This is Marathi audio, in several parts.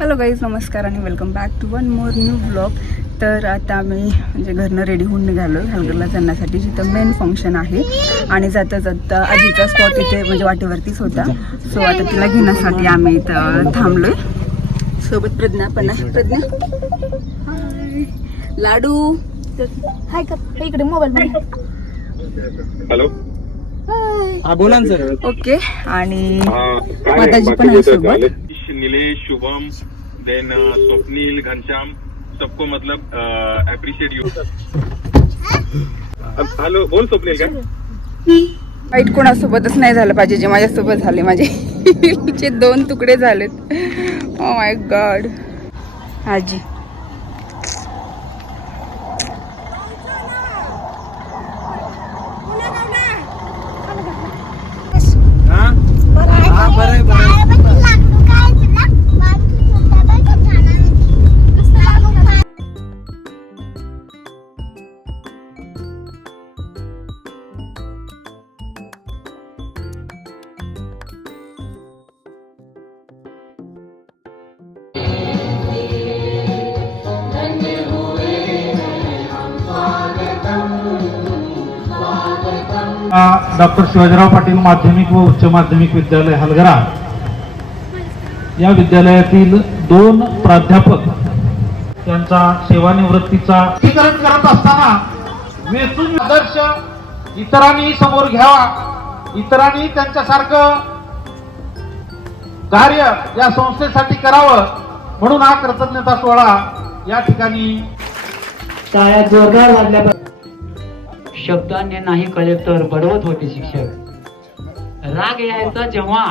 हॅलो गाईज नमस्कार आणि welcome back to one more new blog तर आता आम्ही म्हणजे घरनं रेडी होऊन निघालो हलगरला जाण्यासाठी जिथं मेन फंक्शन आहे. आणि जाता जाता आजीचा स्पॉट इथे म्हणजे वाटेवरतीच होता. सो आता तिला घेण्यासाठी आम्ही इथं थांबलोय. सोबत प्रज्ञा पण आहे प्रज्ञा. हाय. लाडू. हाय का इकडे मोबाईल हॅलो हा बोला ना सर ओके आणि माताजी पण आहे सोबत. झाले? निलेश शुभम देन स्वप्नील घनश्याम सबको मतलब अप्रिशिएट यू हॅलो बोल स्वप्नील काय वाईट कोणासोबतच नाही झालं पाहिजे जे माझ्यासोबत झाले माझे चे दोन तुकडे झालेत. ओ माय गॉड आजी. डॉक्टर शिवाजीराव पाटील माध्यमिक व उच्च माध्यमिक विद्यालय हलगरा. या विद्यालयातील दोन प्राध्यापक त्यांचा सेवानिवृत्तीचा करत असताना वेचून आदर्श इतरांनी समोर घ्यावा इतरांनी त्यांच्यासारखं कार्य या संस्थेसाठी करावं म्हणून हा कृतज्ञता सोहळा या ठिकाणी जोरदार शब्दांनी नाही कळे तर बडवत होते शिक्षक. राग यायचा जेव्हा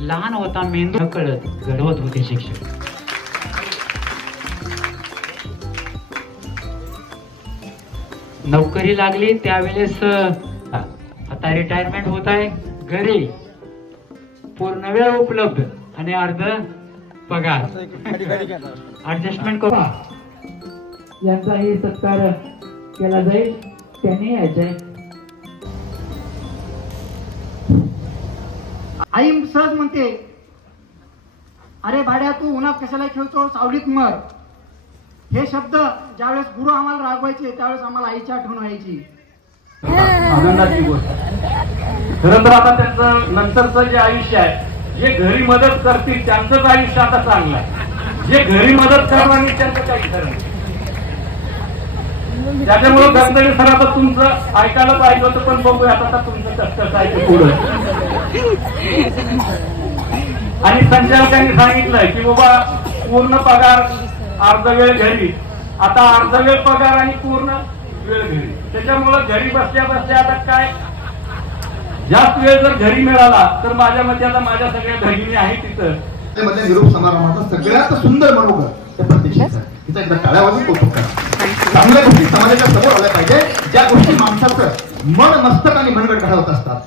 लहान होता मेंदू न कळत घडवत होते शिक्षक. नोकरी लागली त्यावेळेस आता रिटायरमेंट होत आहे. घरी पूर्ण वेळ उपलब्ध आणि अर्ध पगार. ऍडजस्टमेंट करू. यांचाही सत्कार केला जाईल. त्याने अजय आई सहज म्हणते अरे भाड्या तू उन्हात कशाला खेळतो? सावलीत मर. हे शब्द ज्यावेळेस गुरु आम्हाला रागवायचे त्यावेळेस आम्हाला आईची आठवण व्हायची. आनंदाची गोष्ट. खरं तर आता त्यांचं नंतरचं जे आयुष्य आहे जे घरी मदत करतील त्यांचंच आयुष्य आता चांगलं आहे. जे घरी मदत करणार नाही त्यांचं काही खरं नाही. त्याच्यामुळे गणतरी सर आता तुमचं ऐकायला पाहिजे होतं पण बघूया आता तुमचं कष्ट ते पुढं. आणि संचालकांनी सांगितलंय की बाबा पूर्ण पगार अर्ध वेळ घरी. आता अर्ध वेळ पगार आणि पूर्ण वेळ घरी. त्याच्यामुळं घरी बसल्या बसल्या आता काय? जास्त वेळ जर घरी मिळाला तर माझ्या मते आता माझ्या सगळ्या भगिनी आहेत तिथं. निरोप समारंभाचा सगळ्यात सुंदर मनोगत त्या प्रत्यक्षाचा तिचा एकदा टाळ्या वाजून कौतुक करा. चांगल्या गोष्टी समाजाच्या समोर आल्या पाहिजे. ज्या गोष्टी माणसाचं मन मस्तक आणि मनगड घडवत असतात.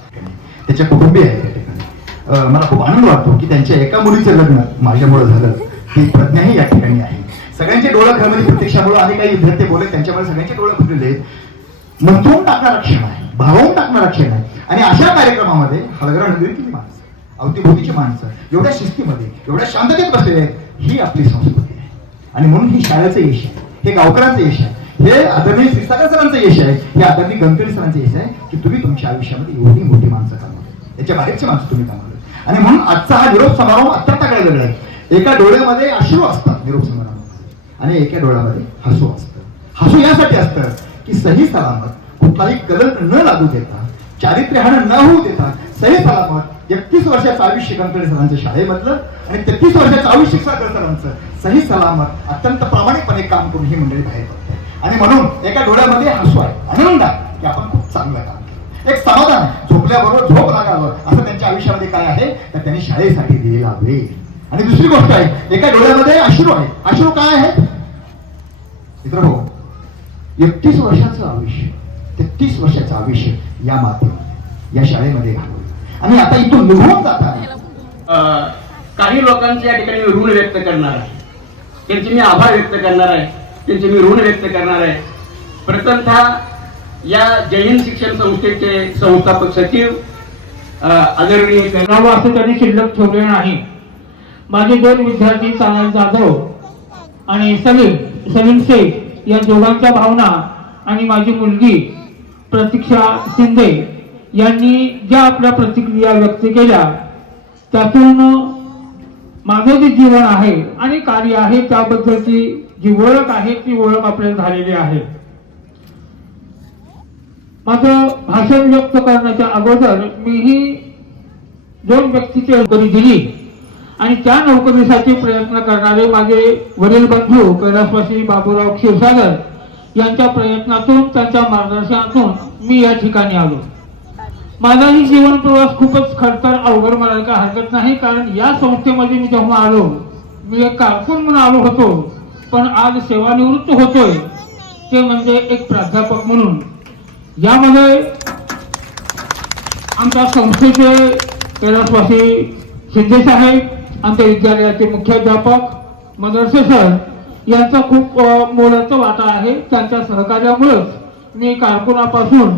त्याच्या कुटुंबीय आहे त्या ठिकाणी. मला खूप आनंद वाटतो की त्यांच्या एका मुलीचं लग्न माझ्यामुळे झालं. ही प्रज्ञाही या ठिकाणी आहे. सगळ्यांचे डोळे खरमध्ये प्रत्यक्षामुळे आणि काही विद्यार्थी बोलले त्यांच्यामुळे सगळ्यांचे डोळे फुटलेले आहेत मंथून टाकणारा क्षण आहे. भावून टाकणारा क्षण आहे. आणि अशा कार्यक्रमामध्ये हलगरा नगरीतील माणसं अवतीभोवतीची माणसं एवढ्या शिस्तीमध्ये एवढ्या शांततेत बसलेले आहेत ही आपली संस्कृती आहे. आणि म्हणून ही शाळेचं यश आहे. हे गावकऱ्यांचं यश आहे. हे आदरणीय श्रीसागर सरांचं यश आहे. हे आदरणीय गणकरी सरांचं यश आहे की तुम्ही तुमच्या आयुष्यामध्ये एवढी मोठी माणसं कामावली त्याच्या बाहेरची माणसं तुम्ही कमावली आणि म्हणून आजचा हा निरोप समारोह अत्यंत वेगळा आहे. एका डोळ्यामध्ये अश्रू असतात निरोप समारंभामध्ये. आणि एका डोळ्यामध्ये हसू असतं. हसू यासाठी असतं की सही सलामत कुठलाही कलंक न लागू देता चारित्र्यहान न होऊ देता सही सलामत एकतीस वर्षाचं आयुष्य गणपती सरांचं शाळेमधलं आणि तेहतीस वर्षाचं आयुष्य सागर सरांचं. सही सलामत अत्यंत प्रामाणिकपणे काम करून ही मंडळी बाहेर पडते. आणि म्हणून एका डोळ्यामध्ये हसू आहे आनंद आहे की आपण खूप चांगलं काम केलं. एक समाधान आहे झोपल्याबरोबर झोप लागावं. असं त्यांच्या आयुष्यामध्ये काय आहे? तर त्यांनी शाळेसाठी दिलेला वेळ. आणि दुसरी गोष्ट आहे एका डोळ्यामध्ये अश्रू आहे. अश्रू काय आहे मित्र हो एकतीस वर्षाचं आयुष्य तेहतीस वर्षाचं आयुष्य या माध्यमात या शाळेमध्ये घालवलं आणि आता इथून निघून जाताना अ, काही लोकांचे या ठिकाणी मी ऋण व्यक्त करणार आहे. त्यांचे मी आभार व्यक्त करणार आहे. त्यांचे मी ऋण व्यक्त करणार आहे. प्रथमतः या हिंद शिक्षण संस्थेचे संस्थापक सचिव अ, आदरणीय करावं असं त्यांनी शिल्लक ठेवले नाही. माझे दोन विद्यार्थी सानल जाधव आणि सलीम सलीम शेख या दोघांच्या भावना आणि माझी मुलगी प्रतीक्षा शिंदे यांनी ज्या आपल्या प्रतिक्रिया व्यक्त केल्या त्यातून माझं जे जीवन आहे आणि कार्य आहे त्याबद्दलची जी ओळख आहे ती ओळख आपल्याला झालेली आहे. माझं भाषण व्यक्त करण्याच्या अगोदर मीही दोन व्यक्तीची नोकरी दिली आणि त्या नोकरीसाठी प्रयत्न करणारे माझे वडील बंधू कैलासवासी बाबूराव क्षीरसागर यांच्या प्रयत्नातून त्यांच्या मार्गदर्शनातून मी या ठिकाणी आलो. माझाही जीवन प्रवास खूपच खडतर अवघड म्हणायला काय हरकत नाही. कारण या संस्थेमध्ये मी जेव्हा आलो मी एक कारकून म्हणून आलो होतो. पण आज सेवानिवृत्त होतोय. ते म्हणजे एक प्राध्यापक म्हणून. यामध्ये आमच्या संस्थेचे कैलासवासी शिंदे साहेब आमच्या विद्यालयाचे मुख्याध्यापक मदरसे सर यांचा खूप अ, मोलाचा वाटा आहे. त्यांच्या सहकार्यामुळेच मी कारकुनापासून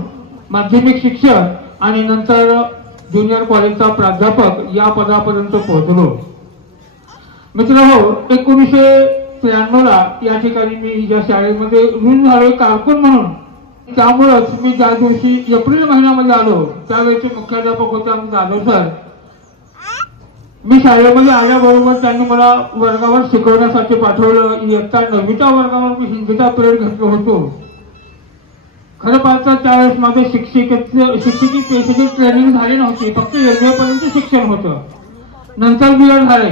माध्यमिक शिक्षक आणि नंतर ज्युनियर कॉलेजचा प्राध्यापक या पदापर्यंत पोहोचलो. मित्र हो एकोणीसशे त्र्याण्णव ला या ठिकाणी मी ज्या शाळेमध्ये रुंद झालो कारकून म्हणून त्यामुळंच मी ज्या दिवशी एप्रिल महिन्यामध्ये आलो त्यावेळेचे मुख्याध्यापक होते आमचे जाधव सर. मी शाळेमध्ये आल्याबरोबर त्यांनी मला वर्गावर शिकवण्यासाठी पाठवलं. इयत्ता नववीच्या वर्गावर मी हिंदीचा पिरियड घेतलो होतो. खरं पाहता त्यावेळेस माझं शिक्षिकेचं शिक्षिकी पेशाची ट्रेनिंग झाली नव्हती. फक्त एम पर्यंत शिक्षण होतं. नंतर बी एड झाले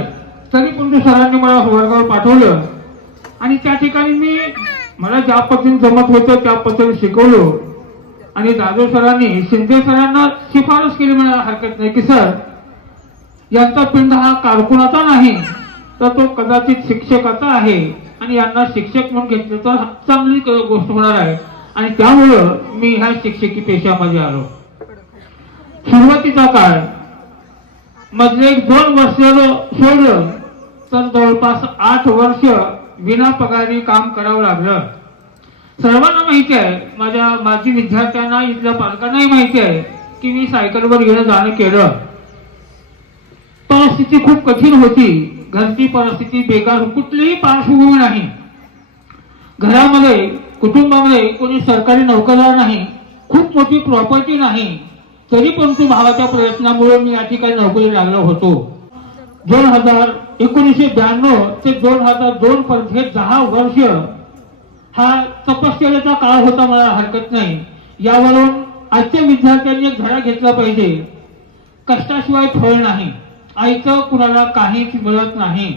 तरी पण ते सरांनी मला वर्गावर पाठवलं. आणि त्या ठिकाणी मी मला ज्या पद्धतीने जमत होतं त्या पद्धतीने शिकवलो. आणि जाधव सरांनी शिंदे सरांना शिफारस केली म्हणायला हरकत नाही की सर यांचा पिंड हा कारकुनाचा नाही तर तो कदाचित शिक्षकाचा आहे आणि यांना शिक्षक म्हणून घेतलं तर चांगली गोष्ट होणार आहे. आणि त्यामुळं मी ह्या शिक्षकी पेशामध्ये आलो. सुरुवातीचा काळ मधले एक दोन वर्ष सोडलं तर जवळपास आठ वर्ष विना पगारी काम करावं लागलं. सर्वांना माहिती आहे माझ्या माझी विद्यार्थ्यांना इथल्या पालकांनाही माहिती आहे की मी सायकलवर येणं जाणं केलं. परिस्थिती खूप कठीण होती. घरची परिस्थिती बेकार कुठलीही पार्श्वभूमी नाही. घरामध्ये कुटुंबामध्ये कोणी सरकारी नोकरदार नाही खूप मोठी प्रॉपर्टी नाही तरी परंतु भावाच्या प्रयत्नामुळे मी या ठिकाणी नोकरी लागलो होतो. दोन हजार एकोणीसशे ब्याण्णव ते दोन हजार दोन पर्यंत हे दहा वर्ष हा तपश्चर्याचा काळ होता मला हरकत नाही. यावरून आजच्या विद्यार्थ्यांनी एक धडा घेतला पाहिजे. कष्टाशिवाय फळ नाही आईचं कुणाला काहीच मिळत नाही.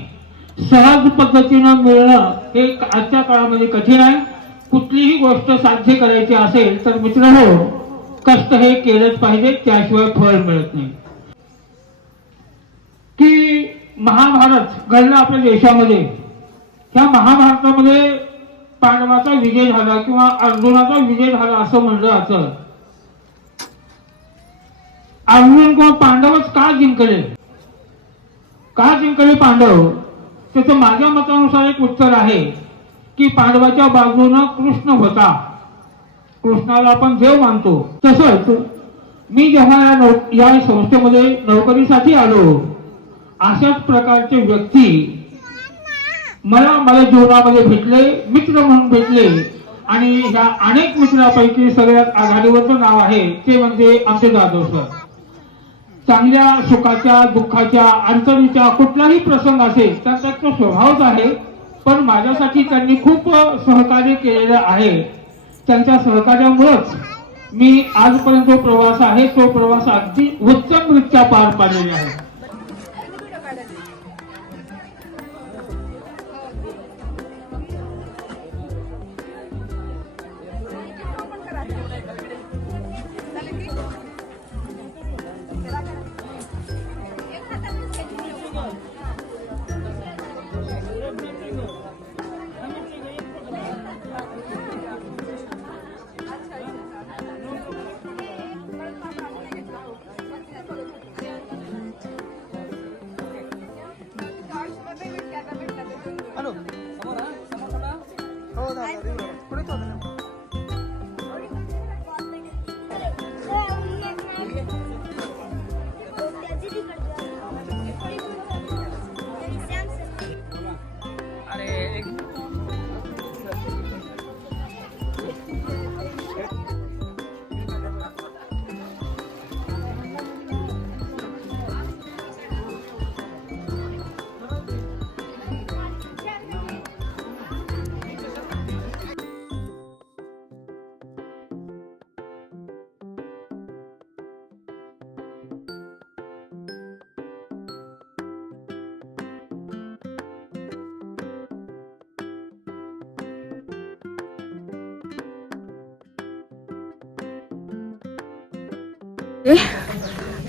सहज पद्धतीनं मिळणं हे आजच्या काळामध्ये कठीण आहे. कुठलीही गोष्ट साध्य करायची असेल तर मित्र हो कष्ट हे केलंच पाहिजे त्याशिवाय फळ मिळत नाही. की महाभारत घडलं आपल्या देशामध्ये. ह्या महाभारतामध्ये पांडवाचा विजय झाला किंवा अर्जुनाचा विजय झाला असं म्हणलं जातं. अर्जुन किंवा पांडवच का जिंकले? का जिंकले पांडव? त्याचं माझ्या मतानुसार एक उत्तर आहे. की पांडवाच्या बाजूनं कृष्ण होता. कृष्णाला आपण देव मानतो. तसंच मी जेव्हा या नौ या संस्थेमध्ये नोकरीसाठी आलो अशाच प्रकारचे व्यक्ती मला माझ्या जीवनामध्ये भेटले मित्र म्हणून भेटले. आणि ह्या अनेक मित्रापैकी सगळ्यात आघाडीवरचं नाव आहे ते म्हणजे आमचे जाधव सर. चांगल्या सुखाच्या दुःखाच्या अडचणीच्या कुठलाही प्रसंग असेल त्यांचा तो स्वभावच आहे. पण माझ्यासाठी त्यांनी खूप सहकार्य केलेलं आहे. त्यांच्या सहकार्यामुळेच मी आजपर्यंत जो प्रवास आहे तो प्रवास अगदी उत्तमरित्या पार पाडलेला आहे.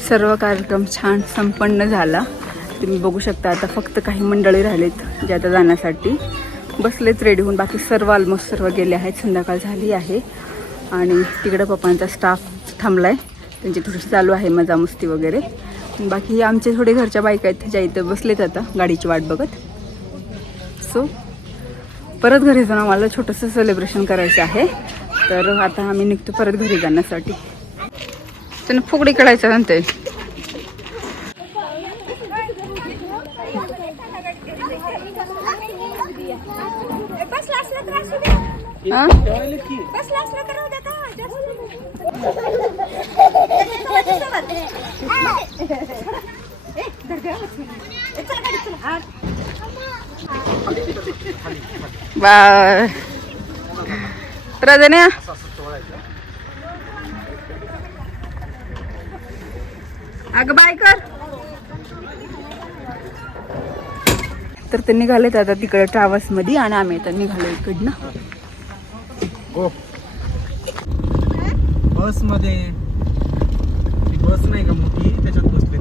सर्व कार्यक्रम छान संपन्न झाला. तुम्ही बघू शकता आता फक्त काही मंडळी राहिलेत जे आता जाण्यासाठी. बसलेत रेडी होऊन. बाकी सर्व ऑलमोस्ट सर्व गेले आहेत. संध्याकाळ झाली आहे. आणि तिकडं पप्पांचा स्टाफ थांबला आहे त्यांची थोडीशी चालू आहे मजा मस्ती वगैरे. बाकी आमचे थोडे घरच्या बायका आहेत. ज्या इथं बसलेत आता गाडीची वाट बघत. सो परत घरी जाऊन आम्हाला छोटंसं सेलिब्रेशन करायचं आहे. तर आता आम्ही निघतो परत घरी जाण्यासाठी. त्यांना फुगडी काढायचं म्हणते हा? बाय. रजन्या अगं बाय कर. तर ते निघालेत आता तिकडे ट्रॅव्हल्समध्ये आणि आम्ही आता निघालो इकडनं. हो. बसमध्ये बस नाही का मोठी? त्याच्यात बसले